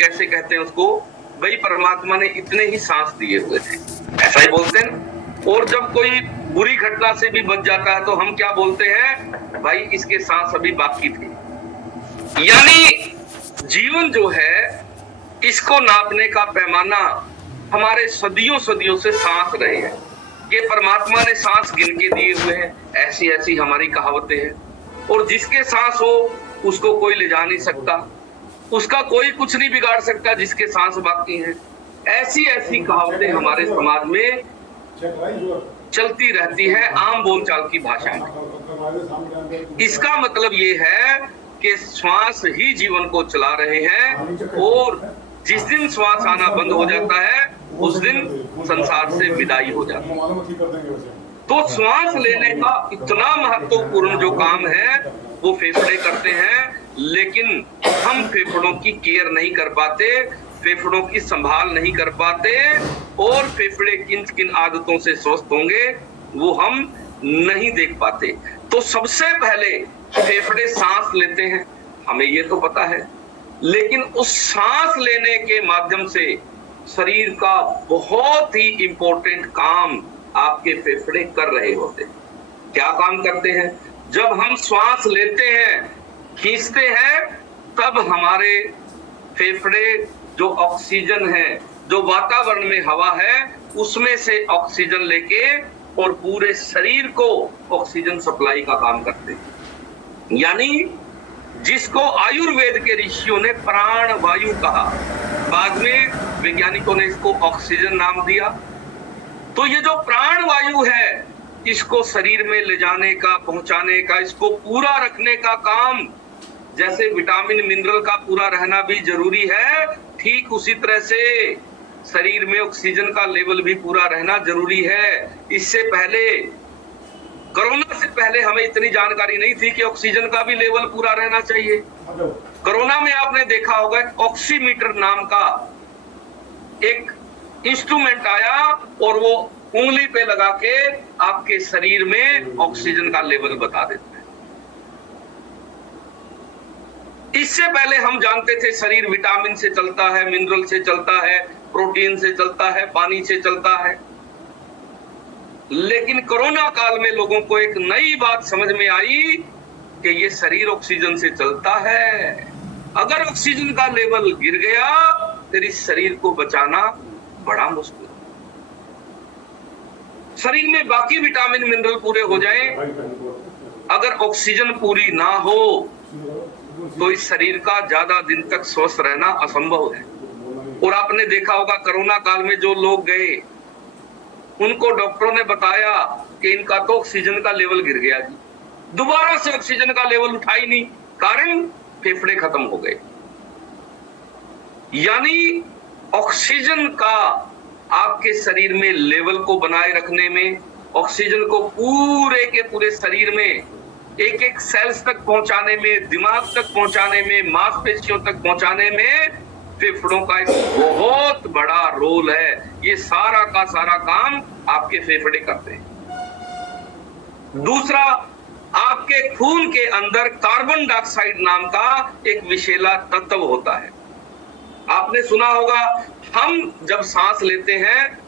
कैसे कहते हैं उसको, भाई परमात्मा ने इतने ही सांस दिए हुए थे, ऐसा ही बोलते हैं। और जब कोई बुरी घटना से भी बच जाता है तो हम क्या बोलते हैं, भाई इसके सांस अभी बाकी थे। यानी जीवन जो है इसको नापने का पैमाना हमारे सदियों सदियों से सांस रहे हैं। ये परमात्मा ने सांस गिन के दिए हुए हैं, ऐसी ऐसी हमारी कहावतें हैं। और जिसके सांस हो उसको कोई ले जा नहीं सकता, उसका कोई कुछ नहीं बिगाड़ सकता जिसके सांस बाकी हैं। ऐसी ऐसी कहावतें हमारे समाज में चलती रहती है आम बोलचाल की भाषा में। इसका मतलब ये है कि श्वास ही जीवन को चला रहे हैं, और जिस दिन श्वास आना बंद हो जाता है उस दिन संसार से विदाई हो जाती है। तो श्वास लेने का इतना महत्वपूर्ण जो काम है वो फेफड़े करते हैं, लेकिन हम फेफड़ों की केयर नहीं कर पाते, फेफड़ों की संभाल नहीं कर पाते, और फेफड़े किन किन आदतों से स्वस्थ होंगे वो हम नहीं देख पाते। तो सबसे पहले फेफड़े सांस लेते हैं, हमें ये तो पता है, लेकिन उस सांस लेने के माध्यम से शरीर का बहुत ही इंपॉर्टेंट काम आपके फेफड़े कर रहे होते हैं। क्या काम करते हैं? जब हम श्वास लेते हैं, खींचते हैं, तब हमारे फेफड़े जो ऑक्सीजन है, जो वातावरण में हवा है, उसमें से ऑक्सीजन लेके और पूरे शरीर को ऑक्सीजन सप्लाई का काम करते हैं। यानी जिसको आयुर्वेद के ऋषियों ने प्राण वायु कहा, बाद में वैज्ञानिकों ने इसको ऑक्सीजन नाम दिया। तो ये जो प्राण वायु है, इसको शरीर में ले जाने का, पहुंचाने का, इसको पूरा रखने का काम, जैसे विटामिन मिनरल का पूरा रहना भी जरूरी है, ठीक उसी तरह से शरीर में ऑक्सीजन का लेवल भी पूरा रहना जरूरी है। इससे पहले, कोरोना से पहले हमें इतनी जानकारी नहीं थी कि ऑक्सीजन का भी लेवल पूरा रहना चाहिए। कोरोना में आपने देखा होगा ऑक्सीमीटर नाम का एक इंस्ट्रूमेंट आया और वो उंगली पे लगा के आपके शरीर में ऑक्सीजन का लेवल बता देता है। इससे पहले हम जानते थे शरीर विटामिन से चलता है, मिनरल से चलता है, प्रोटीन से चलता है, पानी से चलता है। लेकिन कोरोना काल में लोगों को एक नई बात समझ में आई कि ये शरीर ऑक्सीजन से चलता है। अगर ऑक्सीजन का लेवल गिर गया फिर इस शरीर को बचाना बड़ा मुश्किल। शरीर में बाकी विटामिन मिनरल पूरे हो जाएं, अगर ऑक्सीजन पूरी ना हो तो इस शरीर का ज्यादा दिन तक स्वस्थ रहना असंभव है। और आपने देखा होगा कोरोना काल में जो लोग गए, उनको डॉक्टरों ने बताया कि इनका तो ऑक्सीजन का लेवल गिर गया जी, दोबारा से ऑक्सीजन का लेवल उठा ही नहीं, कारण फेफड़े खत्म हो गए। यानी ऑक्सीजन का आपके शरीर में लेवल को बनाए रखने में, ऑक्सीजन को पूरे के पूरे शरीर में एक एक सेल्स तक पहुंचाने में, दिमाग तक पहुंचाने में, मांसपेशियों तक पहुंचाने में फेफड़ों का एक बहुत बड़ा रोल है। ये सारा का सारा काम आपके फेफड़े करते हैं। दूसरा, आपके खून के अंदर कार्बन डाइऑक्साइड नाम का एक विषैला तत्व होता है। आपने सुना होगा, हम जब सांस लेते हैं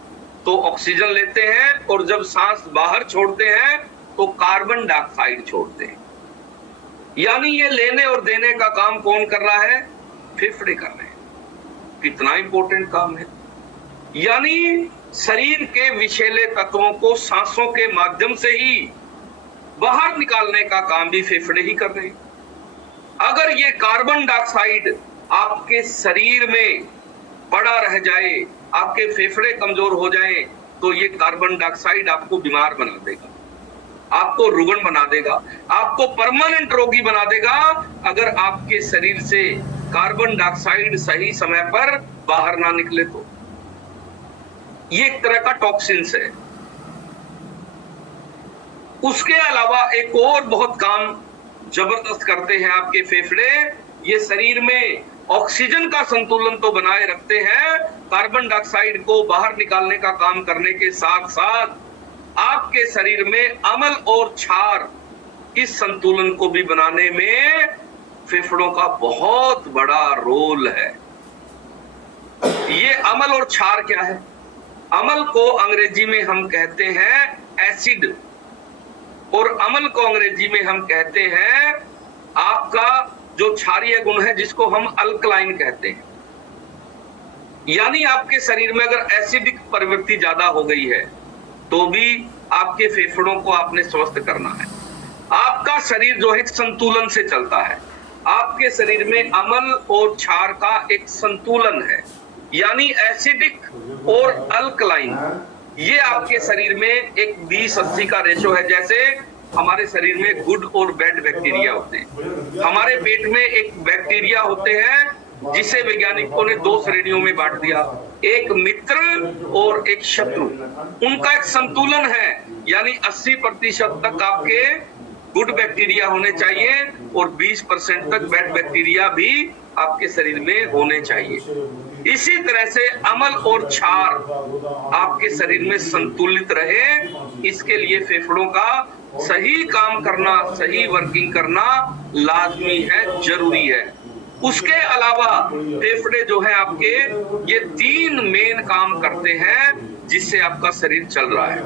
तो ऑक्सीजन लेते हैं, और जब सांस बाहर छोड़ते हैं तो कार्बन डाइऑक्साइड छोड़ते हैं। यानी ये लेने और देने का काम कौन कर रहा है? फेफड़े कर रहे हैं। कितना इंपॉर्टेंट काम है। यानी शरीर के विषैले तत्वों को सांसों के माध्यम से ही बाहर निकालने का काम भी फेफड़े ही कर रहे हैं। अगर ये कार्बन डाइऑक्साइड आपके शरीर में पड़ा रह जाए, आपके फेफड़े कमजोर हो जाएं, तो ये कार्बन डाइऑक्साइड आपको बीमार बना देगा, आपको रुग्ण बना देगा, आपको परमानेंट रोगी बना देगा, अगर आपके शरीर से कार्बन डाइऑक्साइड सही समय पर बाहर ना निकले तो। ये एक तरह का टॉक्सिन्स है। उसके अलावा एक और बहुत काम जबरदस्त करते हैं आपके फेफड़े। ये शरीर में ऑक्सीजन का संतुलन तो बनाए रखते हैं, कार्बन डाइऑक्साइड को बाहर निकालने का काम करने के साथ साथ आपके शरीर में अम्ल और क्षार, इस संतुलन को भी बनाने में फेफड़ों का बहुत बड़ा रोल है। ये अमल और क्षार क्या है? अमल को अंग्रेजी में हम कहते हैं एसिड, और अमल को अंग्रेजी में हम कहते हैं आपका जो क्षारीय गुण है, जिसको हम अल्कलाइन कहते हैं। यानी आपके शरीर में अगर एसिडिक प्रवृत्ति ज्यादा हो गई है तो भी आपके फेफड़ों को आपने स्वस्थ करना है। आपका शरीर जो है संतुलन से चलता है। आपके शरीर में अम्ल और क्षार का एक संतुलन है, यानी एसिडिक और अल्कलाइन। ये आपके शरीर में एक 20-80 का रेशो है। जैसे हमारे शरीर में गुड और बैड बैक्टीरिया होते हैं। हमारे पेट में एक बैक्टीरिया होते हैं जिसे वैज्ञानिकों ने 2 श्रेणियों में बांट दिया, एक मित्र और एक शत्रु। उनका एक संतुलन है, यानी 80% तक आपके गुड बैक्टीरिया होने चाहिए और 20% तक बैड बैक्टीरिया भी आपके शरीर में होने चाहिए। इसी तरह से अम्ल और क्षार आपके शरीर में संतुलित रहे, इसके लिए फेफड़ों का सही काम करना, सही वर्किंग करना लाजमी है, जरूरी है। उसके अलावा फेफड़े जो है आपके, ये 3 मेन काम करते हैं जिससे आपका शरीर चल रहा है।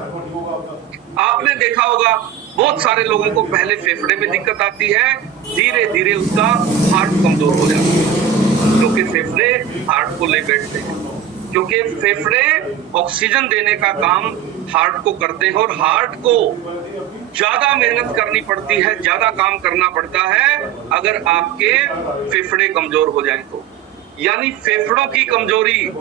आपने देखा होगा बहुत सारे लोगों को पहले फेफड़े में दिक्कत आती है, धीरे धीरे उसका हार्ट कमजोर हो जाता है, क्योंकि फेफड़े हार्ट को ले बैठते हैं। क्योंकि फेफड़े ऑक्सीजन देने का काम हार्ट को करते हैं, और हार्ट को ज्यादा मेहनत करनी पड़ती है, ज्यादा काम करना पड़ता है अगर आपके फेफड़े कमजोर हो जाएं तो। यानी फेफड़ों की कमजोरी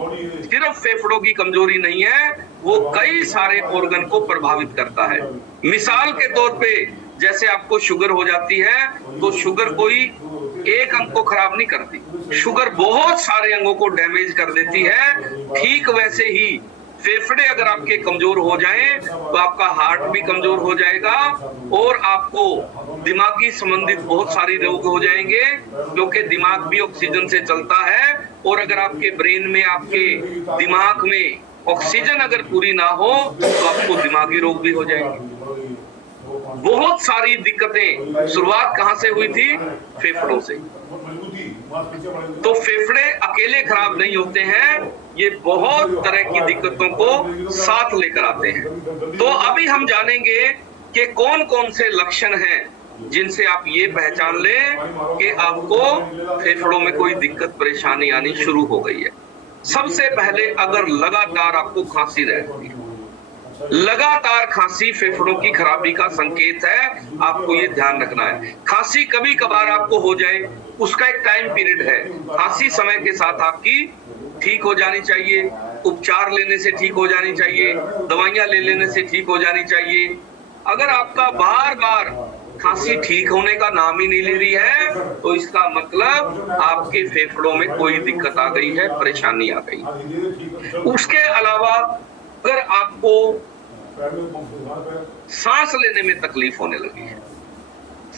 सिर्फ फेफड़ों की कमजोरी नहीं है, वो कई सारे ऑर्गन को प्रभावित करता है। मिसाल के तौर पे जैसे आपको शुगर हो जाती है, तो शुगर कोई एक अंग को खराब नहीं करती, शुगर बहुत सारे अंगों को डैमेज कर देती है। ठीक वैसे ही फेफड़े अगर आपके कमजोर हो जाएं तो आपका हार्ट भी कमजोर हो जाएगा और आपको दिमागी संबंधित बहुत सारी रोग हो जाएंगे, क्योंकि दिमाग भी ऑक्सीजन से चलता है। और अगर आपके ब्रेन में, आपके दिमाग में ऑक्सीजन अगर पूरी ना हो तो आपको दिमागी रोग भी हो जाएंगे। बहुत सारी दिक्कतें शुरुआत कहां से हुई थी? फेफड़ों से। तो फेफड़े अकेले खराब नहीं होते हैं, ये बहुत तरह की दिक्कतों को साथ लेकर आते हैं। तो अभी हम जानेंगे कि कौन कौन से लक्षण हैं जिनसे आप ये पहचान लें कि आपको फेफड़ों में कोई दिक्कत परेशानी आनी शुरू हो गई है। सबसे पहले, अगर लगातार आपको खांसी रहती है, लगातार खांसी फेफड़ों की खराबी का संकेत है, आपको ये ध्यान रखना है। खांसी कभी कभार आपको हो जाए, उसका एक टाइम पीरियड है। खांसी समय के साथ आपकी ठीक हो जानी चाहिए, उपचार लेने से ठीक हो जानी चाहिए, दवाइयां ले लेने से ठीक हो जानी चाहिए। अगर आपका बार बार खांसी ठीक होने का नाम ही नहीं ले रही है, तो इसका मतलब आपके फेफड़ों में कोई दिक्कत आ गई है, परेशानी आ गई। उसके अलावा अगर आपको सांस लेने में तकलीफ होने लगी है,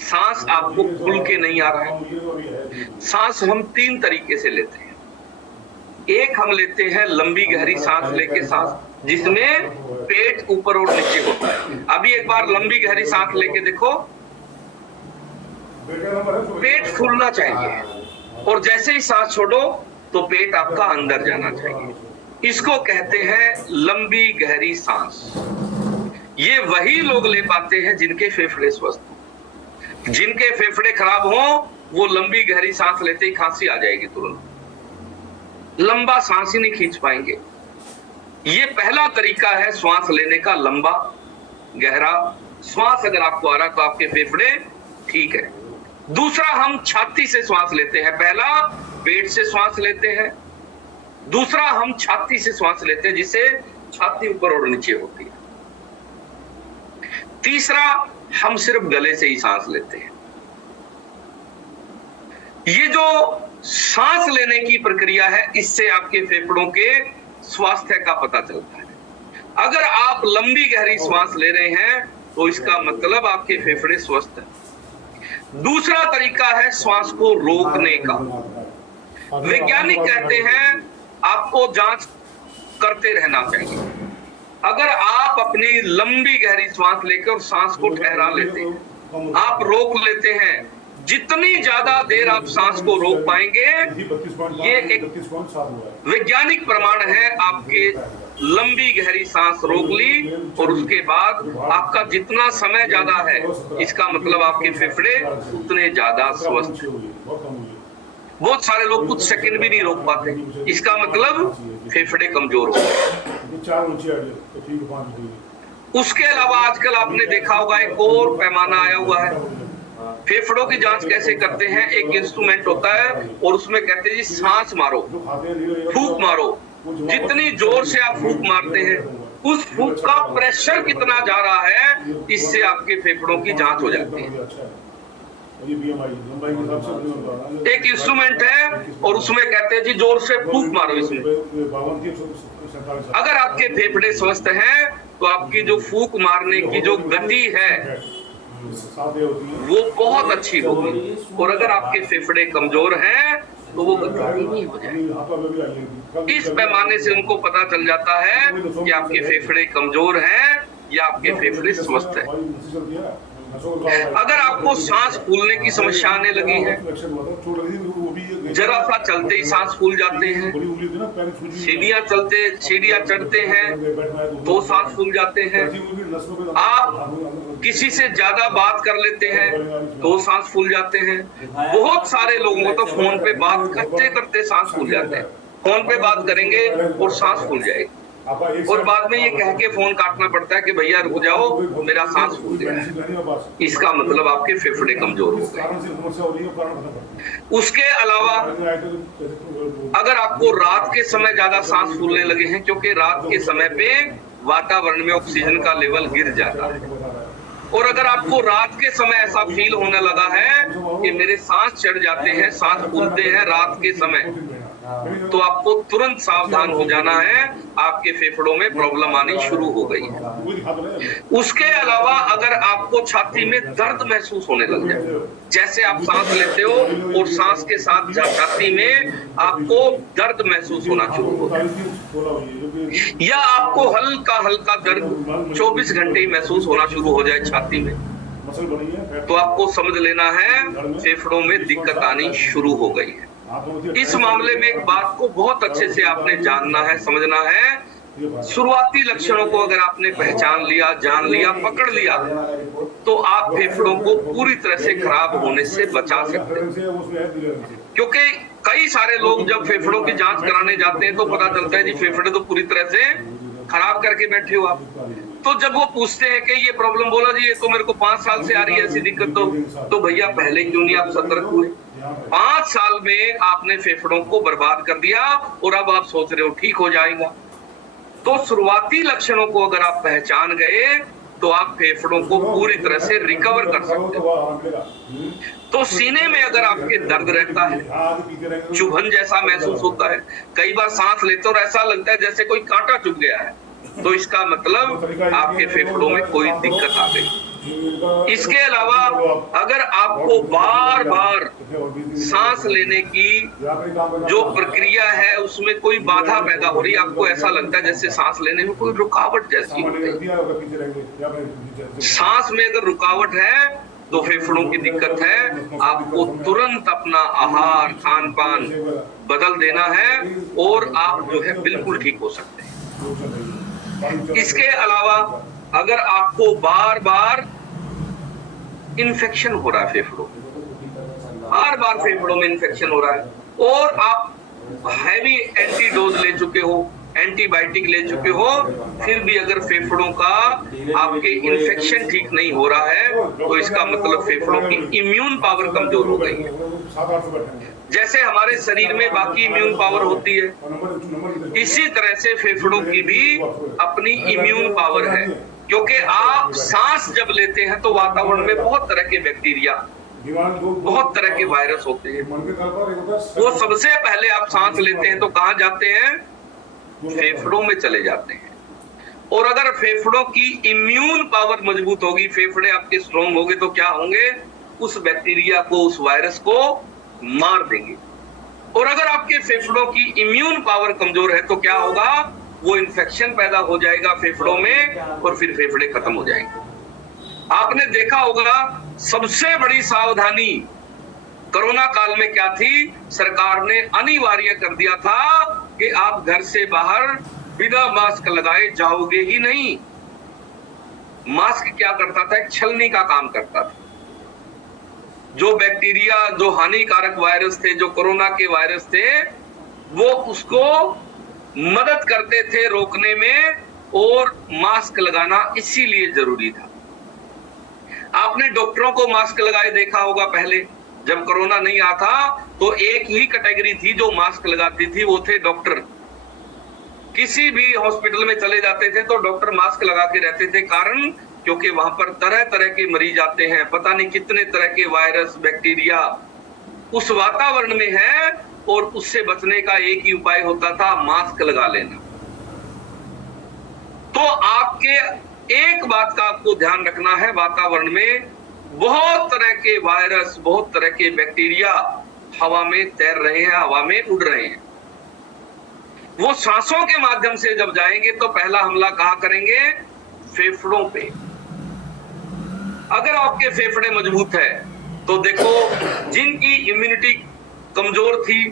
सांस आपको खुल के नहीं आ रहा है। सांस हम 3 तरीके से लेते हैं। एक हम लेते हैं लंबी गहरी सांस लेके सांस, जिसमें पेट ऊपर और नीचे होता है। अभी एक बार लंबी गहरी सांस लेके देखो, पेट फूलना चाहिए, और जैसे ही सांस छोड़ो तो पेट आपका अंदर जाना चाहिए। इसको कहते हैं लंबी गहरी सांस। ये वही लोग ले पाते हैं जिनके फेफड़े स्वस्थ हो। जिनके फेफड़े खराब हो, वो लंबी गहरी सांस लेते ही खांसी आ जाएगी, तुरंत लंबा सांस ही नहीं खींच पाएंगे। ये पहला तरीका है श्वास लेने का, लंबा गहरा श्वास अगर आपको आ रहा है तो आपके फेफड़े ठीक है। दूसरा, हम छाती से श्वास लेते हैं। पहला पेट से श्वास लेते हैं, दूसरा हम छाती से श्वास लेते हैं, जिससे छाती ऊपर और नीचे होती है। तीसरा, हम सिर्फ गले से ही सांस लेते हैं। ये जो सांस लेने की प्रक्रिया है, इससे आपके फेफड़ों के स्वास्थ्य का पता चलता है। अगर आप लंबी गहरी सांस ले रहे हैं तो इसका मतलब आपके फेफड़े स्वस्थ हैं। दूसरा तरीका है श्वास को रोकने का। वैज्ञानिक कहते हैं आपको जांच करते रहना चाहिए। अगर आप अपनी लंबी गहरी सांस लेकर सांस को ठहरा लेते हैं, आप रोक लेते हैं, जितनी ज्यादा देर आप सांस को रोक पाएंगे, ये एक वैज्ञानिक प्रमाण है। आपके लंबी गहरी सांस रोक ली और उसके बाद आपका जितना समय ज्यादा है, इसका मतलब आपके फेफड़े उतने ज्यादा स्वस्थ हैं। बहुत सारे लोग कुछ सेकंड भी नहीं रोक पाते, इसका मतलब फेफड़े कमजोर हो गए। उसके अलावा आजकल आपने देखा होगा एक और पैमाना आया हुआ है। फेफड़ों की जांच कैसे करते हैं? एक इंस्ट्रूमेंट होता है और उसमें कहते हैं जी सांस मारो, फूंक मारो। जितनी जोर से आप फूंक मारते हैं, उस फूंक का प्रेशर कितना जा रहा है, इससे आपके फेफड़ों की जांच हो जाती है। एक इंस्ट्रूमेंट है और उसमें कहते हैं जी जोर से फूंक मारो इसमें। अगर आपके फेफड़े स्वस्थ हैं तो आपकी जो फूंक मारने की जो गति है वो बहुत अच्छी होगी, और अगर आपके फेफड़े कमजोर हैं तो वो गति नहीं हो जाएगी। इस पैमाने से उनको पता चल जाता है कि आपके फेफड़े कमजोर हैं या आपके फेफड़े स्वस्थ हैं। अगर आपको सांस फूलने की समस्या आने लगी है, जरा सा चलते ही सांस फूल जाते हैं, सीढ़ियां चढ़ते हैं तो सांस फूल जाते हैं, आप किसी से ज्यादा बात कर लेते हैं तो सांस फूल जाते हैं। बहुत सारे लोगों को तो फोन पे बात करते करते सांस फूल जाते हैं। फोन पे बात करेंगे और सांस फूल जाएगी, और बाद में ये कह के फोन काटना पड़ता है कि भैया रुक जाओ, मेरा सांस फूल गया है। इसका मतलब आपके फेफड़े कमजोर हो गए। उसके अलावा अगर आपको रात के समय ज्यादा सांस फूलने लगे हैं, क्योंकि रात के समय पे वातावरण में ऑक्सीजन का लेवल गिर जाता है, और अगर आपको रात के समय ऐसा फील होने लगा है कि मेरे सांस चढ़ जाते हैं, सांस फूलते हैं रात के समय, तो आपको तुरंत सावधान हो जाना है, आपके फेफड़ों में प्रॉब्लम आनी शुरू हो गई है। उसके अलावा अगर आपको छाती में दर्द महसूस होने लग जाए, जैसे आप सांस लेते हो और सांस के साथ छाती में आपको दर्द महसूस होना शुरू होता है, या आपको हल्का हल्का दर्द 24 घंटे ही महसूस होना शुरू हो जाए छाती में, तो आपको समझ लेना है फेफड़ों में दिक्कत आनी शुरू हो गई है। इस मामले में एक बात को बहुत अच्छे से आपने जानना है, समझना है। शुरुआती लक्षणों को अगर आपने पहचान लिया, जान लिया, पकड़ लिया, तो आप फेफड़ों को पूरी तरह से खराब होने से बचा सकते हैं। क्योंकि कई सारे लोग जब फेफड़ों की जांच कराने जाते हैं तो पता चलता है जी फेफड़े तो पूरी तरह से खराब करके बैठे हो आप। तो जब वो पूछते हैं कि ये प्रॉब्लम, बोला जी ये तो मेरे को 5 साल से आ रही है ऐसी दिक्कत, तो भैया पहले क्यों नहीं आप सतर्क हुए? 5 साल में आपने फेफड़ों को बर्बाद कर दिया और अब आप सोच रहे हो ठीक हो जाएगा। तो शुरुआती लक्षणों को अगर आप पहचान गए तो आप फेफड़ों को पूरी तरह से रिकवर कर सकते हो। तो सीने में अगर आपके दर्द रहता है, चुभन जैसा महसूस होता है, कई बार सांस लेते और ऐसा लगता है जैसे कोई कांटा चुभ गया है, तो इसका मतलब आपके फेफड़ों में कोई दिक्कत आ गई। इसके अलावा अगर आपको बार बार सांस लेने की जो प्रक्रिया है उसमें कोई बाधा पैदा हो रही है, आपको ऐसा लगता है जैसे सांस लेने में कोई रुकावट जैसी हो रही है, सांस में अगर रुकावट है तो फेफड़ों की दिक्कत है, आपको तुरंत अपना आहार, खान पान बदल देना है और आप जो है बिल्कुल ठीक हो सकते हैं। इसके अलावा अगर आपको बार बार इन्फेक्शन हो रहा है, फेफड़ों बार बार फेफड़ों में इन्फेक्शन हो रहा है और आप हैवी एंटीडोज ले चुके हो, एंटीबायोटिक ले चुके हो, फिर भी अगर फेफड़ों का आपके इन्फेक्शन ठीक नहीं हो रहा है तो इसका मतलब फेफड़ों की इम्यून पावर कमजोर हो गई है। जैसे हमारे शरीर में बाकी इम्यून पावर होती है, इसी तरह से फेफड़ों की भी अपनी इम्यून पावर है, क्योंकि आप सांस जब लेते हैं तो वातावरण में बहुत तरह के बैक्टीरिया, बहुत तरह के वायरस होते हैं, वो सबसे पहले आप सांस लेते हैं तो कहाँ जाते हैं? फेफड़ों में चले जाते हैं। और अगर फेफड़ों की इम्यून पावर मजबूत होगी, फेफड़े आपके स्ट्रॉन्ग होंगे, तो क्या होंगे? उस बैक्टीरिया को, उस वायरस को मार देंगे। और अगर आपके फेफड़ों की इम्यून पावर कमजोर है तो क्या होगा? वो इन्फेक्शन पैदा हो जाएगा फेफड़ों में और फिर फेफड़े खत्म हो जाएंगे। आपने देखा होगा सबसे बड़ी सावधानी कोरोना काल में क्या थी, सरकार ने अनिवार्य कर दिया था कि आप घर से बाहर बिना मास्क लगाए जाओगे ही नहीं। मास्क क्या करता था, एक छलनी का काम करता था। जो बैक्टीरिया, जो हानिकारक वायरस थे, जो कोरोना के वायरस थे, वो उसको मदद करते थे रोकने में, और मास्क लगाना इसीलिए जरूरी था। आपने डॉक्टरों को मास्क लगाए देखा होगा पहले, जब कोरोना नहीं आता तो एक ही कैटेगरी थी जो मास्क लगाती थी, वो थे डॉक्टर। किसी भी हॉस्पिटल में चले जाते थे तो डॉक्टर मास्क लगा के रहते थे। कारण, क्योंकि वहां पर तरह तरह के मरीज आते हैं, पता नहीं कितने तरह के वायरस, बैक्टीरिया उस वातावरण में है, और उससे बचने का एक ही उपाय होता था, मास्क लगा लेना। तो आपके एक बात का आपको ध्यान रखना है, वातावरण में बहुत तरह के वायरस, बहुत तरह के बैक्टीरिया हवा में तैर रहे हैं, हवा में उड़ रहे हैं। वो सांसों के माध्यम से जब जाएंगे तो पहला हमला कहां करेंगे, फेफड़ों पे। अगर आपके फेफड़े मजबूत है तो देखो, जिनकी इम्यूनिटी कमजोर थी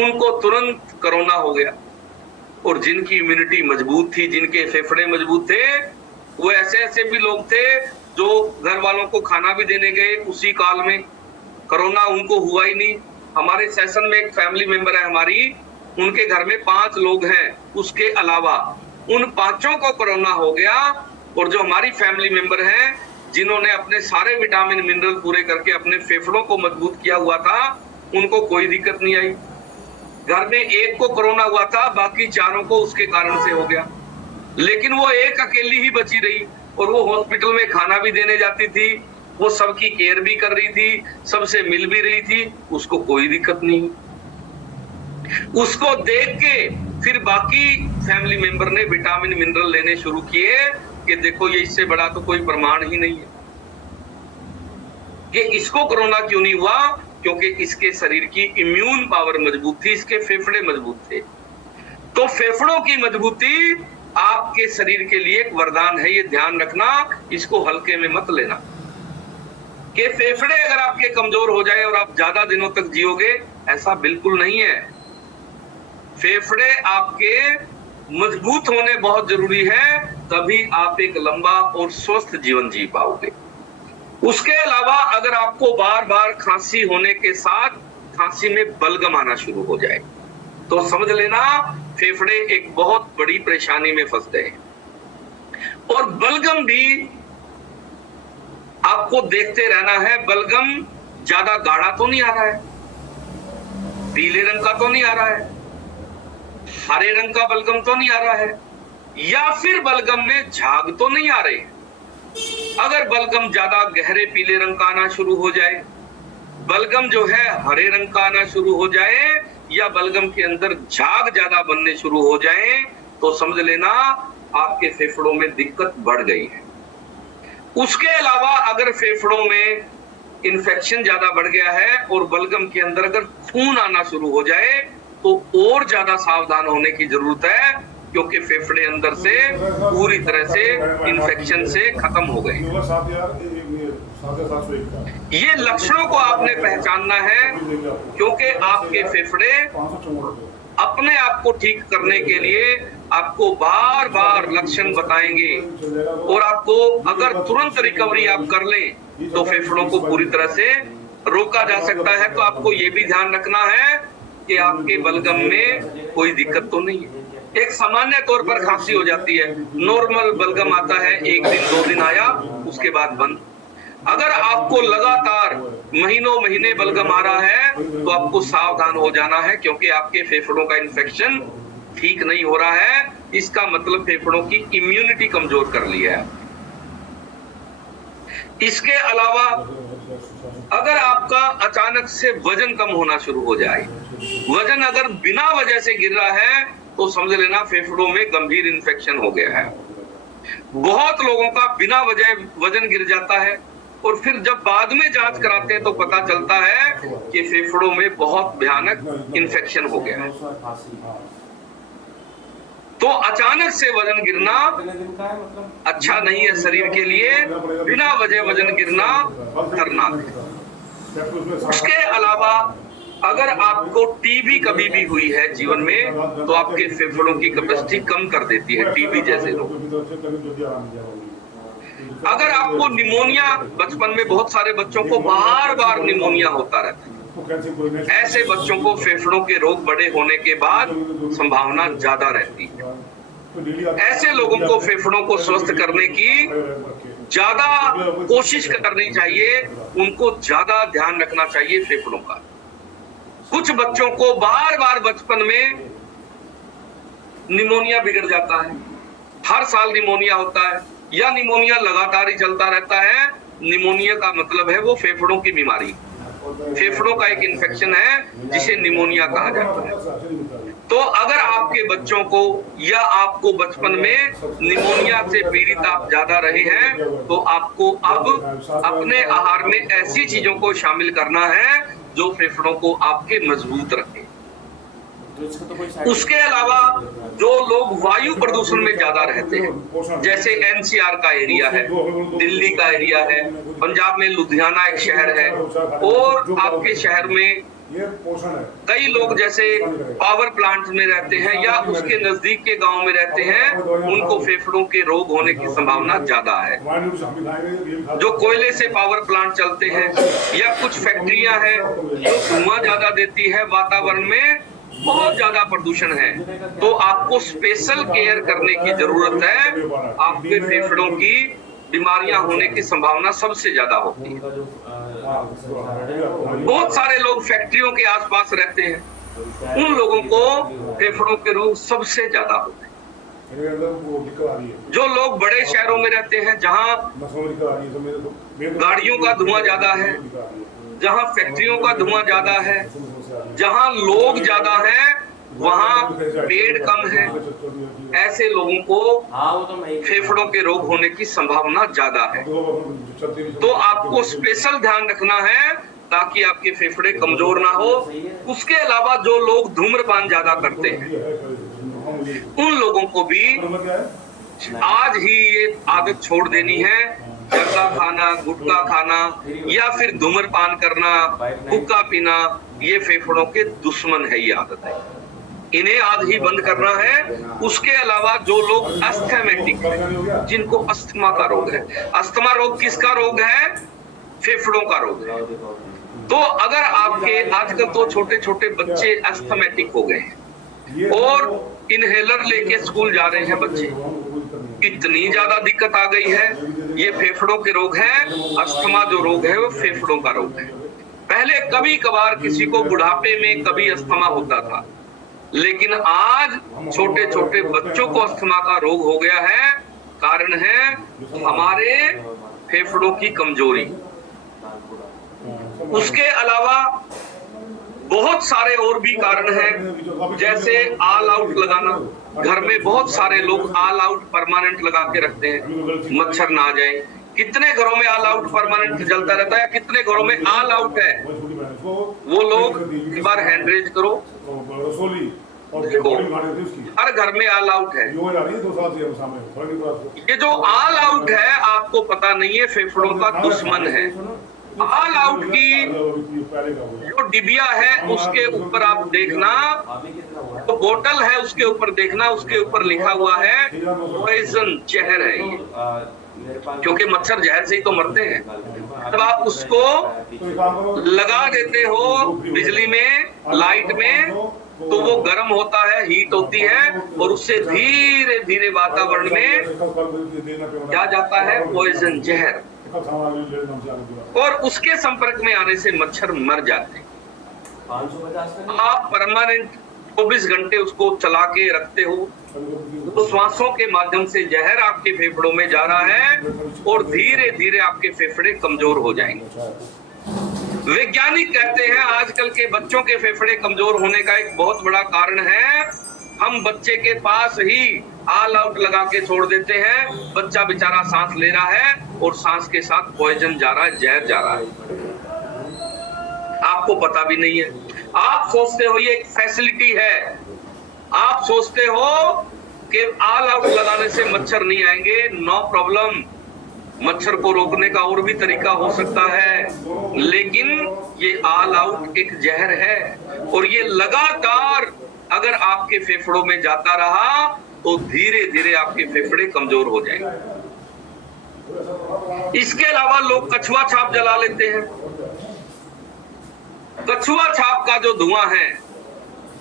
उनको तुरंत कोरोना हो गया, और जिनकी इम्यूनिटी मजबूत थी, जिनके फेफड़े मजबूत थे, वो ऐसे ऐसे भी लोग थे जो घर वालों को खाना भी देने गए उसी काल में, कोरोना उनको हुआ ही नहीं। हमारे सेशन में एक फैमिली मेंबर है हमारी, उनके घर में 5 लोग हैं, उसके अलावा उन 5 को कोरोना हो गया, और जो हमारी फैमिली मेंबर हैं जिन्होंने अपने सारे विटामिन मिनरल पूरे करके अपने फेफड़ों को मजबूत किया हुआ था, उनको कोई दिक्कत नहीं आई। घर में एक को कोरोना हुआ था, बाकी 4 को उसके कारण से हो गया, लेकिन वो एक अकेली ही बची रही, और वो हॉस्पिटल में खाना भी देने जाती थी, वो सबकी केयर भी कर रही थी, सबसे मिल भी रही थी, उसको कोई दिक्कत नहीं। उसको देख के फिर बाकी फैमिली मेंबर ने विटामिन मिनरल लेने शुरू किए कि देखो ये इससे बड़ा तो कोई प्रमाण ही नहीं है कि इसको कोरोना क्यों नहीं हुआ, क्योंकि इसके शरीर की इम्यून पावर मजबूत थी, इसके फेफड़े मजबूत थे। तो फेफड़ों की मजबूती आपके शरीर के लिए एक वरदान है, ये ध्यान रखना, इसको हल्के में मत लेना कि फेफड़े अगर आपके कमजोर हो जाए और आप ज्यादा दिनों तक जियोगे, ऐसा बिल्कुल नहीं है। फेफड़े आपके मजबूत होने बहुत जरूरी है, तभी आप एक लंबा और स्वस्थ जीवन जी पाओगे। उसके अलावा अगर आपको बार बार खांसी होने के साथ खांसी में बलगम आना शुरू हो जाए तो समझ लेना फेफड़े एक बहुत बड़ी परेशानी में फंस गए। और बलगम भी आपको देखते रहना है, बलगम ज्यादा गाढ़ा तो नहीं आ रहा है, पीले रंग का तो नहीं आ रहा है, हरे रंग का बलगम तो नहीं आ रहा है, या फिर बलगम में झाग तो नहीं आ रहे। अगर बलगम ज्यादा गहरे पीले रंग का आना शुरू हो जाए, बलगम जो है हरे रंग का आना शुरू हो जाए, या बलगम के अंदर झाग ज्यादा बनने शुरू हो जाए, तो समझ लेना आपके फेफड़ों में दिक्कत बढ़ गई है। उसके अलावा अगर फेफड़ों में इन्फेक्शन ज्यादा बढ़ गया है और बलगम के अंदर अगर खून आना शुरू हो जाए तो और ज्यादा सावधान होने की जरूरत है, क्योंकि फेफड़े अंदर से पूरी तरह से इन्फेक्शन से खत्म हो गए। ये लक्षणों को आपने पहचानना है, क्योंकि आपके फेफड़े अपने आप को ठीक करने के लिए आपको बार बार लक्षण बताएंगे, और आपको अगर तुरंत रिकवरी आप कर लें तो फेफड़ों को पूरी तरह से रोका जा सकता है। तो आपको ये भी ध्यान रखना है कि आपके बलगम में कोई दिक्कत तो नहीं है। एक सामान्य तौर पर खांसी हो जाती है, नॉर्मल बलगम आता है, 1 दिन 2 दिन आया, उसके बाद बंद। अगर आपको लगातार महीनों महीने बलगम आ रहा है तो आपको सावधान हो जाना है, क्योंकि आपके फेफड़ों का इन्फेक्शन ठीक नहीं हो रहा है। इसका मतलब फेफड़ों की इम्यूनिटी कमजोर कर लिया है। इसके अलावा अगर आपका अचानक से वजन कम होना शुरू हो जाए, वजन अगर बिना वजह से गिर रहा है तो समझ लेना फेफड़ों में गंभीर इन्फेक्शन हो गया है। बहुत लोगों का बिना वजह वजन गिर जाता है, और फिर जब बाद में जांच कराते हैं तो पता चलता है कि फेफड़ों में बहुत भयानक इन्फेक्शन हो गया है। तो अचानक से वजन गिरना अच्छा नहीं है शरीर के लिए, बिना वजह वजन गिरना खतरनाक है। उसके अलावा अगर आपको टीबी कभी भी हुई है जीवन में, तो आपके फेफड़ों की कैपेसिटी कम कर देती है टीबी जैसे रोग। अगर आपको निमोनिया, बचपन में बहुत सारे बच्चों को बार बार निमोनिया होता रहता है, ऐसे बच्चों को फेफड़ों के रोग बड़े होने के बाद संभावना ज्यादा रहती है। ऐसे लोगों को फेफड़ों को स्वस्थ करने की ज्यादा कोशिश करनी चाहिए, उनको ज्यादा ध्यान रखना चाहिए फेफड़ों का। कुछ बच्चों को बार बार बचपन में निमोनिया बिगड़ जाता है, हर साल निमोनिया होता है, या निमोनिया लगातार ही चलता रहता है। निमोनिया का मतलब है वो फेफड़ों की बीमारी, फेफड़ों का एक इन्फेक्शन है जिसे निमोनिया कहा जाता है। तो अगर आपके बच्चों को या आपको बचपन में निमोनिया से पीड़ित आप ज्यादा रहे हैं, तो आपको अब अपने आहार में ऐसी चीजों को शामिल करना है जो फेफड़ों को आपके मजबूत रखे। उसके अलावा जो लोग वायु प्रदूषण में ज्यादा रहते हैं, जैसे एनसीआर का एरिया है, दिल्ली का एरिया है, पंजाब में लुधियाना एक शहर है, और आपके शहर में कई लोग जैसे पावर प्लांट में रहते हैं या उसके नजदीक के गांव में रहते हैं, उनको फेफड़ों के रोग होने की संभावना ज्यादा है। जो कोयले से पावर प्लांट चलते हैं या कुछ फैक्ट्रियां हैं जो धुआं ज्यादा देती है, वातावरण में बहुत ज्यादा प्रदूषण है, तो आपको स्पेशल केयर करने की जरूरत है। आपके फेफड़ों की बीमारियां होने की संभावना सबसे ज्यादा होती है। बहुत सारे लोग फैक्ट्रियों के आसपास रहते हैं, उन लोगों को फेफड़ों के रोग सबसे ज्यादा होते हैं। जो लोग बड़े शहरों में रहते हैं, जहां गाड़ियों का धुआं ज्यादा है, जहां फैक्ट्रियों का धुआं ज्यादा है, जहां लोग ज्यादा हैं, वहां पेड़ कम है, ऐसे लोगों को फेफड़ों के रोग होने की संभावना ज्यादा है। तो आपको स्पेशल ध्यान रखना है ताकि आपके फेफड़े कमजोर ना हो। उसके अलावा जो लोग धूम्रपान ज्यादा करते हैं, उन लोगों को भी आज ही ये आदत छोड़ देनी है। जर्दा खाना, गुटखा खाना या फिर धूम्रपान करना, हुक्का पीना, ये फेफड़ों के दुश्मन है, ये आदत है, इन्हें आज ही बंद करना है। उसके अलावा जो लोग अस्थमैटिक हैं, जिनको अस्थमा का रोग है, अस्थमा रोग किसका रोग है? फेफड़ों का रोग है। तो अगर आपके आजकल तो छोटे छोटे बच्चे अस्थमैटिक हो गए हैं और इनहेलर लेके स्कूल जा रहे हैं बच्चे, इतनी ज्यादा दिक्कत आ गई है। ये फेफड़ों के रोग है। अस्थमा जो रोग है वो फेफड़ों का रोग है। पहले कभी कभार किसी को बुढ़ापे में कभी अस्थमा होता था, लेकिन आज छोटे छोटे बच्चों को अस्थमा का रोग हो गया है। कारण है हमारे फेफड़ों की कमजोरी। उसके अलावा बहुत सारे और भी कारण हैं, जैसे ऑल आउट लगाना। घर में बहुत सारे लोग ऑल आउट परमानेंट लगा के रखते हैं, मच्छर ना आ जाए। कितने घरों में ऑल आउट परमानेंट चलता रहता है, कितने घरों में ऑल आउट है? वो लोग एक बार हैंड रेज करो, देखो हर घर में ऑल आउट है। ये जो ऑल आउट है, आपको पता नहीं है, फेफड़ों का दुश्मन है। ऑल आउट की जो डिबिया है उसके ऊपर आप देखना, तो बोतल है उसके ऊपर देखना, उसके ऊपर लिखा हुआ है पॉइजन, जहर है ये, क्योंकि मच्छर जहर से ही तो मरते हैं। जब आप उसको लगा देते हो बिजली में, लाइट में, तो वो गर्म होता है, हीट होती है, और उससे धीरे धीरे वातावरण में क्या जाता है? पॉइजन, जहर, और उसके संपर्क में आने से मच्छर मर जाते हैं। आप परमानेंट 24 घंटे उसको चला के रखते हो, तो श्वासों के माध्यम से जहर आपके फेफड़ों में जा रहा है और धीरे धीरे आपके फेफड़े कमजोर हो जाएंगे। वैज्ञानिक कहते हैं आजकल के बच्चों के फेफड़े कमजोर होने का एक बहुत बड़ा कारण है, हम बच्चे के पास ही ऑल आउट लगा के छोड़ देते हैं। बच्चा बेचारा सांस ले रहा है और सांस के साथ पॉइजन जा रहा है, जहर जा रहा है, आपको पता भी नहीं है। आप सोचते हो ये एक फैसिलिटी है, आप सोचते हो कि ऑल आउट लगाने से मच्छर नहीं आएंगे। नो प्रॉब्लम, मच्छर को रोकने का और भी तरीका हो सकता है, लेकिन ये ऑल आउट एक जहर है और ये लगातार अगर आपके फेफड़ों में जाता रहा तो धीरे धीरे आपके फेफड़े कमजोर हो जाएंगे। इसके अलावा लोग कछुआ छाप जला लेते हैं। कछुआ छाप का जो धुआं है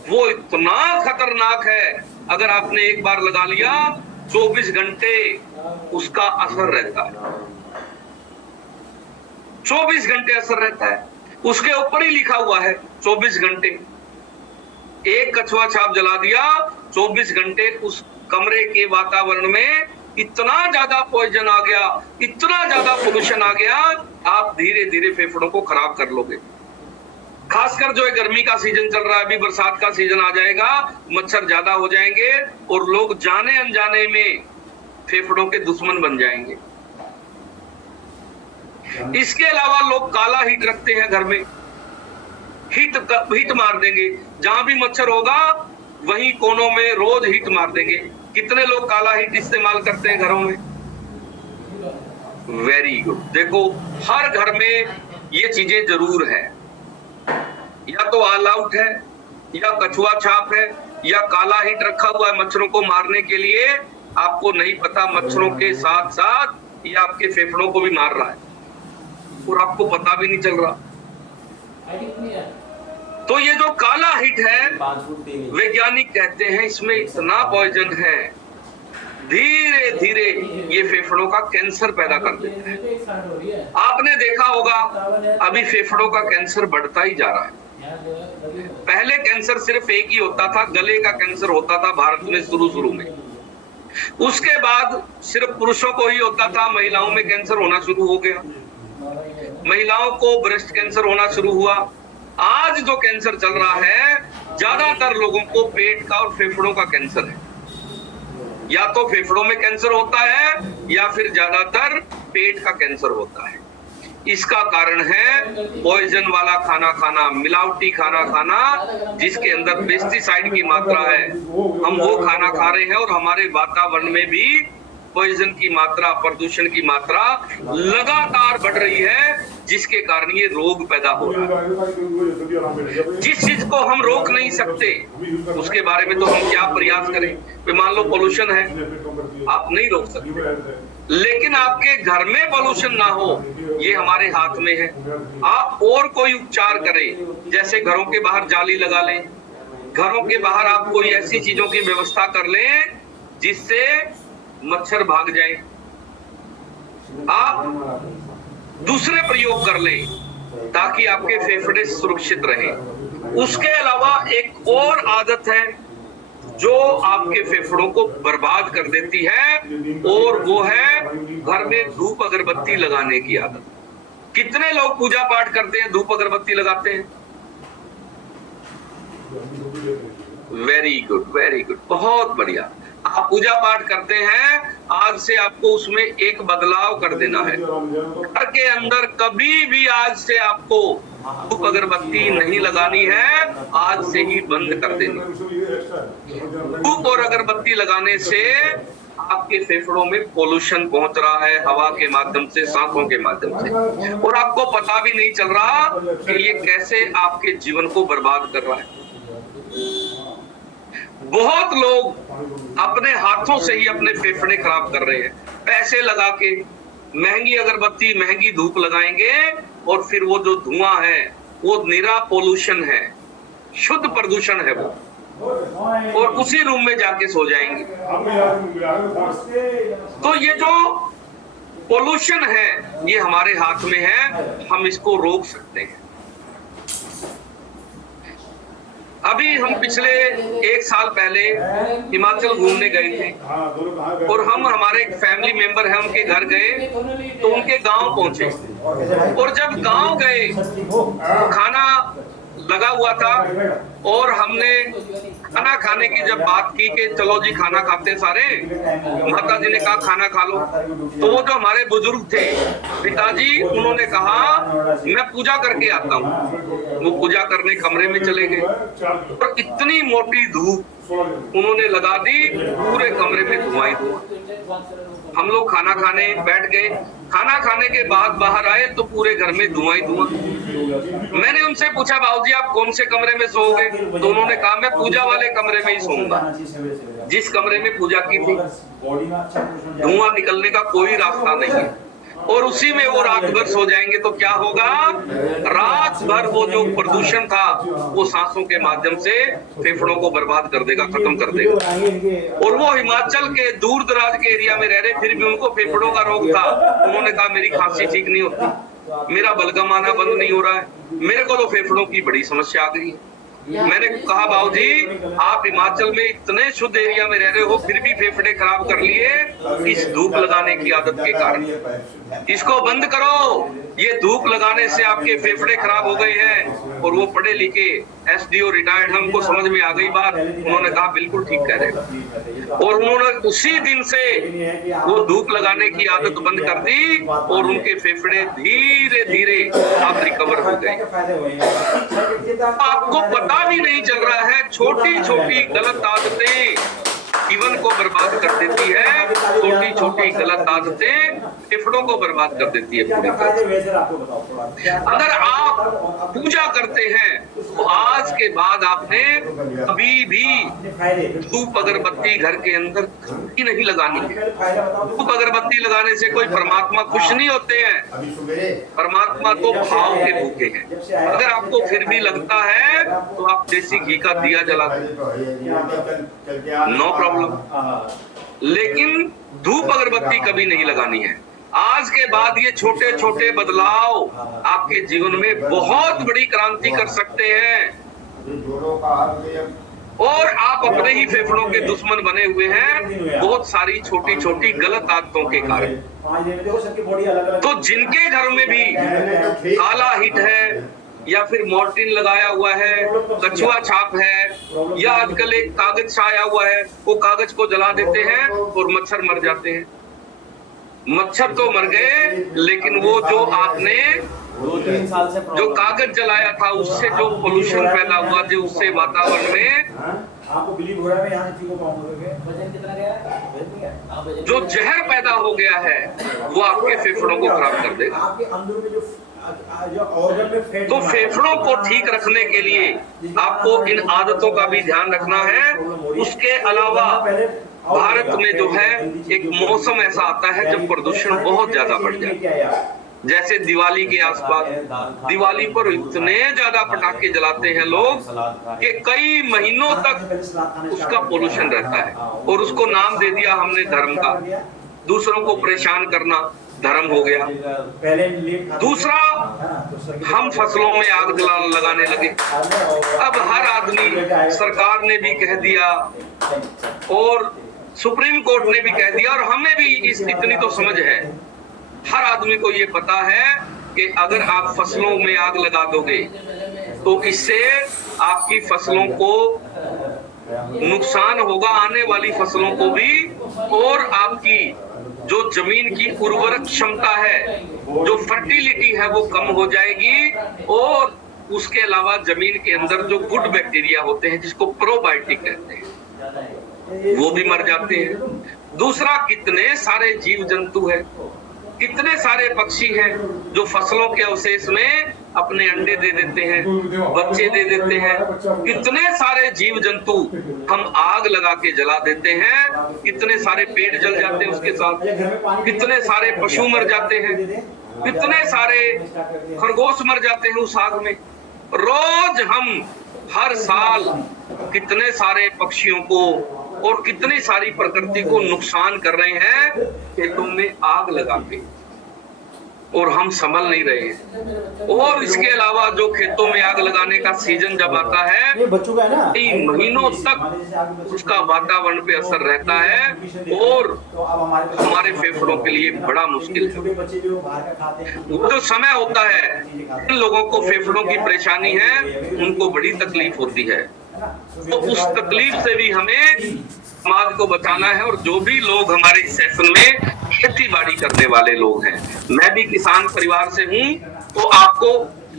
वो इतना खतरनाक है, अगर आपने एक बार लगा लिया 24 घंटे उसका असर रहता है। 24 घंटे असर रहता है, उसके ऊपर ही लिखा हुआ है 24 घंटे। एक कछुआ छाप जला दिया, 24 घंटे उस कमरे के वातावरण में इतना ज्यादा पॉइजन आ गया, इतना ज्यादा पोल्यूशन आ गया, आप धीरे धीरे फेफड़ों को खराब कर लोगे। खासकर जो है गर्मी का सीजन चल रहा है, अभी बरसात का सीजन आ जाएगा, मच्छर ज्यादा हो जाएंगे और लोग जाने अनजाने में फेफड़ों के दुश्मन बन जाएंगे। इसके अलावा लोग काला हीट रखते हैं घर में, हीट मार देंगे, जहां भी मच्छर होगा वहीं कोनों में रोज हीट मार देंगे। कितने लोग काला हीट इस्तेमाल करते हैं घरों में? Very good. देखो हर घर में ये चीजें जरूर है, या तो ऑल आउट है, या कछुआ छाप है, या काला हीट रखा हुआ है मच्छरों को मारने के लिए। आपको नहीं पता मच्छरों के साथ साथ ये आपके फेफड़ों को भी मार रहा है और आपको पता भी नहीं चल रहा। तो ये जो काला हीट है, वैज्ञानिक कहते हैं इसमें इतना पॉइजन है, धीरे धीरे ये फेफड़ों का कैंसर पैदा कर देता है। आपने देखा होगा अभी फेफड़ों का कैंसर बढ़ता ही जा रहा है। पहले कैंसर सिर्फ एक ही होता था, गले का कैंसर होता था भारत में शुरू में। उसके बाद सिर्फ पुरुषों को ही होता था, महिलाओं में कैंसर होना शुरू हो गया, महिलाओं को ब्रेस्ट कैंसर होना शुरू हुआ। आज जो कैंसर चल रहा है, ज्यादातर लोगों को पेट का और फेफड़ों का कैंसर है। या तो फेफड़ों में कैंसर होता है या फिर ज्यादातर पेट का कैंसर होता है। इसका कारण है पॉइजन वाला खाना खाना, मिलावटी खाना खाना, जिसके अंदर पेस्टिसाइड की मात्रा है। हम वो खाना खा रहे हैं और हमारे वातावरण में भी पॉइजन की मात्रा, प्रदूषण की मात्रा लगातार बढ़ रही है, जिसके कारण ये रोग पैदा हो रहा है। जिस चीज को हम रोक नहीं सकते उसके बारे में तो हम क्या प्रयास करें। मान लो पोल्यूशन है, आप नहीं रोक सकते, लेकिन आपके घर में पोल्यूशन ना हो ये हमारे हाथ में है। आप और कोई उपचार करें, जैसे घरों के बाहर जाली लगा लें, घरों के बाहर आप कोई ऐसी चीजों की व्यवस्था कर लें जिससे मच्छर भाग जाए। आप दूसरे प्रयोग कर लें ताकि आपके फेफड़े सुरक्षित रहें। उसके अलावा एक और आदत है जो आपके फेफड़ों को बर्बाद कर देती है, और वो है घर में धूप अगरबत्ती लगाने की आदत। कितने लोग पूजा पाठ करते हैं, धूप अगरबत्ती लगाते हैं? वेरी गुड, वेरी गुड, बहुत बढ़िया। आप पूजा पाठ करते हैं, आज से आपको उसमें एक बदलाव कर देना है। घर के अंदर कभी भी आज से आपको धूप अगरबत्ती नहीं लगानी है, आज से ही बंद कर देनी। धूप और अगरबत्ती लगाने से आपके फेफड़ों में पोल्यूशन पहुंच रहा है, हवा के माध्यम से, सांसों के माध्यम से, और आपको पता भी नहीं चल रहा कि ये कैसे आपके जीवन को बर्बाद कर रहा है। बहुत लोग अपने हाथों से ही अपने फेफड़े खराब कर रहे हैं। पैसे लगा के महंगी अगरबत्ती, महंगी धूप लगाएंगे और फिर वो जो धुआं है वो निरा पोल्यूशन है, शुद्ध प्रदूषण है वो, और उसी रूम में जाके सो जाएंगे। तो ये जो पोल्यूशन है ये हमारे हाथ में है, हम इसको रोक सकते हैं। अभी हम पिछले 1 साल पहले हिमाचल घूमने गए थे और हम, हमारे एक फैमिली मेंबर है, उनके घर गए तो उनके गांव पहुंचे, और जब गांव गए खाना लगा हुआ था और हमने खाना खाने की जब बात की कि चलो जी खाना खाते हैं सारे, माता जी ने कहा खाना खा लो, तो वो जो हमारे बुजुर्ग थे पिताजी, उन्होंने कहा मैं पूजा करके आता हूँ। वो पूजा करने कमरे में चले गए और इतनी मोटी धूप उन्होंने लगा दी, पूरे कमरे में धुआं ही धुआं। हम लोग खाना खाने बैठ गए, खाना खाने के बाद बाहर आए तो पूरे घर में धुआं ही धुआं। मैंने उनसे पूछा, बाबूजी आप कौन से कमरे में सोओगे? तो उन्होंने कहा मैं पूजा वाले कमरे में ही सोऊंगा। जिस कमरे में पूजा की थी, धुआं निकलने का कोई रास्ता नहीं है, और उसी में वो रात भर सो जाएंगे तो क्या होगा? रात भर वो जो प्रदूषण था वो सांसों के माध्यम से फेफड़ों को बर्बाद कर देगा, खत्म कर देगा। और वो हिमाचल के दूर दराज के एरिया में रह रहे, फिर भी उनको फेफड़ों का रोग था। उन्होंने कहा मेरी खांसी ठीक नहीं होती, मेरा बलगम आना बंद नहीं हो रहा है, मेरे को तो फेफड़ों की बड़ी समस्या आ गई है। मैंने कहा बाबूजी आप हिमाचल में इतने शुद्ध एरिया में रह रहे हो, फिर भी फेफड़े खराब कर लिए इस धूप लगाने की आदत के कारण। इसको बंद करो, ये धूप लगाने से आपके फेफड़े खराब हो गए हैं। और वो पढ़े लिखे एसडीओ रिटायर्ड, हमको समझ में आ गई बात। उन्होंने कहा बिल्कुल ठीक कह रहे हो, और उन्होंने उसी दिन से वो धूप लगाने की आदत बंद कर दी, और उनके फेफड़े धीरे धीरे अब रिकवर हो गए। आपको पता भी नहीं चल रहा है, छोटी छोटी गलत आदतें जीवन को बर्बाद कर देती है। छोटी छोटी गलत आदतें फेफड़ों को बर्बाद कर देती है। अगर आप पूजा करते हैं तो आज के बाद आपने कभी भी धूप अगरबत्ती घर के अंदर ही नहीं लगानी है। धूप अगरबत्ती लगाने से कोई परमात्मा खुश नहीं होते हैं, परमात्मा तो भाव के भूखे हैं। अगर आपको फिर भी लगता है तो आप देसी घी का दिया जला दें, नो प्रॉब्लम, लेकिन धूप अगरबत्ती कभी नहीं लगानी है। आज के बाद ये छोटे छोटे बदलाव आपके जीवन में बहुत बड़ी क्रांति कर सकते हैं, और आप अपने ही फेफड़ों के दुश्मन बने हुए हैं बहुत सारी छोटी छोटी गलत आदतों के कारण। तो जिनके घर में भी काला हिट है, या फिर मॉर्टिन लगाया हुआ है, कछुआ छाप है, या आजकल एक कागज छाया हुआ है, वो कागज को जला देते हैं और मच्छर मर जाते हैं। मच्छर तो मर गए, लेकिन वो जो आपने 2-3 साल से जो कागज जलाया था उससे जो पोल्यूशन पैदा हुआ, जो उससे वातावरण में आपको बिलीव हो रहा है यहाँ से वजन कितना गया, जो जहर पैदा हो गया है वो आपके फेफड़ों को खराब कर देगा। आपके अंदर में जो ऑर्गन में फैट, तो फेफड़ों को ठीक रखने के लिए आपको इन आदतों का भी ध्यान रखना है। उसके अलावा भारत में जो है एक मौसम ऐसा आता है जब प्रदूषण बहुत ज्यादा बढ़ जाता है। जैसे दिवाली के आसपास, दिवाली पर इतने ज्यादा पटाखे जलाते हैं लोग कि कई महीनों तक उसका पोल्यूशन रहता है, और उसको नाम दे दिया हमने धर्म का। दूसरों को परेशान करना धर्म हो गया। दूसरा, हम फसलों में आग लगाने लगे। अब हर आदमी, सरकार ने भी कह दिया और सुप्रीम कोर्ट ने भी कह दिया, और हमें भी इतनी तो समझ है, हर आदमी को ये पता है कि अगर आप फसलों में आग लगा दोगे तो इससे आपकी फसलों को नुकसान होगा, आने वाली फसलों को भी, और आपकी जो जमीन की उर्वरक क्षमता है, जो फर्टिलिटी है वो कम हो जाएगी, और उसके अलावा जमीन के अंदर जो गुड बैक्टीरिया होते हैं जिसको प्रोबायोटिक कहते हैं वो भी मर जाते हैं। दूसरा, कितने सारे जीव जंतु हैं, कितने सारे पक्षी हैं जो फसलों के अवशेष में अपने अंडे दे देते हैं, बच्चे दे देते हैं। कितने सारे जीव जंतु हम आग लगा के जला देते हैं, कितने सारे पेड़ जल जाते हैं उसके साथ, कितने सारे पशु मर जाते हैं, कितने सारे खरगोश मर जाते हैं उस आग में। रोज हम हर साल कितने सारे पक्षियों को और कितनी सारी प्रकृति को नुकसान कर रहे हैं खेतों में आग लगा के, और हम संभल नहीं रहे हैं। और इसके अलावा जो खेतों में आग लगाने का सीजन जब आता है, कई महीनों तक उसका वातावरण पे असर रहता है, और हमारे फेफड़ों के लिए बड़ा मुश्किल है। वो जो समय होता है, जिन लोगों को फेफड़ों की परेशानी है उनको बड़ी तकलीफ होती है, तो उस तकलीफ से भी हमें समाज को बचाना है। और जो भी लोग हमारे इस सेशन में खेती बाड़ी करने वाले लोग हैं, मैं भी किसान परिवार से हूँ, तो आपको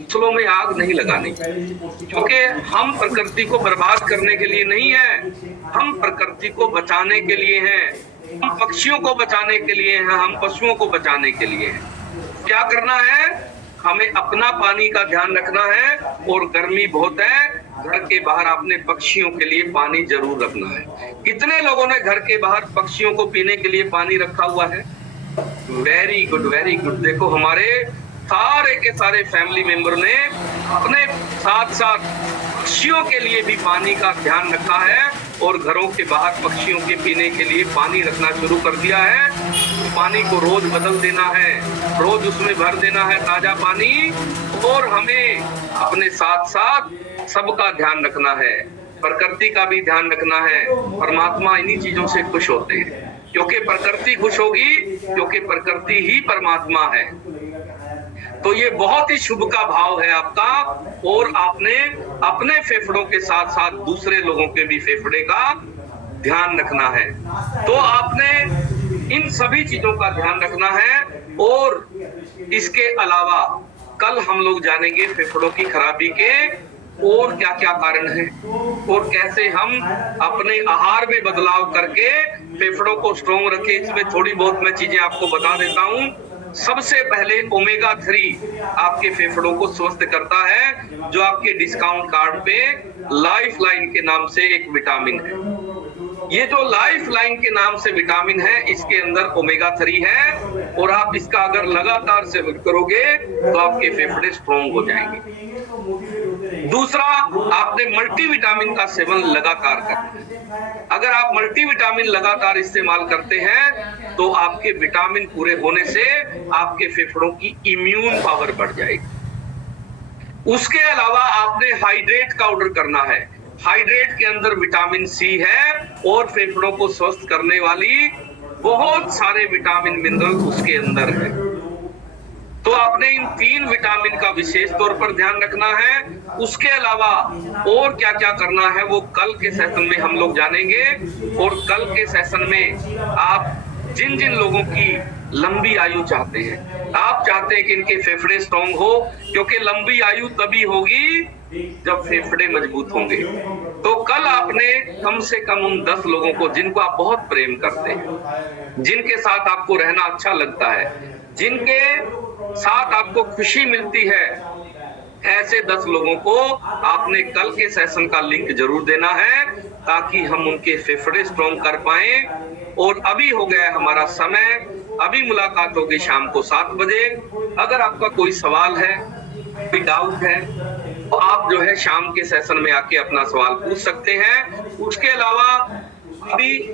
फसलों में आग नहीं लगानी, क्योंकि हम प्रकृति को बर्बाद करने के लिए नहीं है, हम प्रकृति को बचाने के लिए हैं, हम पक्षियों को बचाने के लिए हैं, हम पशुओं को बचाने के लिए हैं। क्या करना है? हमें अपना पानी का ध्यान रखना है, और गर्मी बहुत है, घर के बाहर अपने पक्षियों के लिए पानी जरूर रखना है। कितने लोगों ने घर के बाहर पक्षियों को पीने के लिए पानी रखा हुआ है? Very good, very good. देखो हमारे सारे के सारे फैमिली मेंबर ने अपने साथ साथ पक्षियों के लिए भी पानी का ध्यान रखा है, और घरों के बाहर पक्षियों के पीने के लिए पानी रखना शुरू कर दिया है। पानी को रोज बदल देना है, रोज उसमें भर देना है ताजा पानी, और हमें अपने साथ साथ सबका ध्यान रखना है, प्रकृति का भी ध्यान रखना है। परमात्मा इन्हीं चीजों से खुश होते हैं, क्योंकि प्रकृति खुश होगी, क्योंकि प्रकृति ही परमात्मा है। तो ये बहुत ही शुभ का भाव है आपका, और आपने अपने फेफड़ों के साथ साथ दूसरे लोगों के भी फेफड़े का ध्यान रखना है। तो आपने इन सभी चीजों का ध्यान रखना है, और इसके अलावा कल हम लोग जानेंगे फेफड़ों की खराबी के और क्या क्या कारण है, और कैसे हम अपने आहार में बदलाव करके फेफड़ों को स्ट्रॉन्ग रखें। इसमें थोड़ी बहुत मैं चीजें आपको बता देता हूँ। सबसे पहले ओमेगा 3 आपके फेफड़ों को स्वस्थ करता है, जो आपके डिस्काउंट कार्ड पे लाइफ लाइन के नाम से एक विटामिन है। ये जो लाइफ लाइन के नाम से विटामिन है, इसके अंदर ओमेगा 3 है, और आप इसका अगर लगातार सेवन करोगे तो आपके फेफड़े स्ट्रॉन्ग हो जाएंगे। दूसरा, आपने मल्टीविटामिन का सेवन लगातार करना है। अगर आप मल्टीविटामिन लगातार इस्तेमाल करते हैं तो आपके विटामिन पूरे होने से आपके फेफड़ों की इम्यून पावर बढ़ जाएगी। उसके अलावा आपने हाइड्रेट का ऑर्डर करना है। हाइड्रेट के अंदर विटामिन सी है, और फेफड़ों को स्वस्थ करने वाली बहुत सारे विटामिन मिनरल उसके अंदर है। तो आपने इन 3 विटामिन का विशेष तौर पर ध्यान रखना है। उसके अलावा और क्या क्या करना है वो कल के सेशन में हम लोग जानेंगे, और कल के सेशन में आप जिन जिन लोगों की लंबी आयु चाहते हैं, आप चाहते हैं कि इनके फेफड़े स्ट्रॉन्ग हो, क्योंकि लंबी आयु तभी होगी जब फेफड़े मजबूत होंगे। तो कल आपने कम से कम उन 10 लोगों को, जिनको आप बहुत प्रेम करते हैं, जिनके साथ आपको रहना अच्छा लगता है, जिनके साथ आपको खुशी मिलती है, ऐसे 10 लोगों को आपने कल के सेशन का लिंक जरूर देना है, ताकि हम उनके फेफड़े स्ट्रॉन्ग कर पाएं। और अभी हो गया हमारा समय, अभी मुलाकात होगी शाम को 7 बजे। अगर आपका कोई सवाल है, कोई डाउट है, तो आप जो है शाम के सेशन में आके अपना सवाल पूछ सकते हैं। उसके अलावा अभी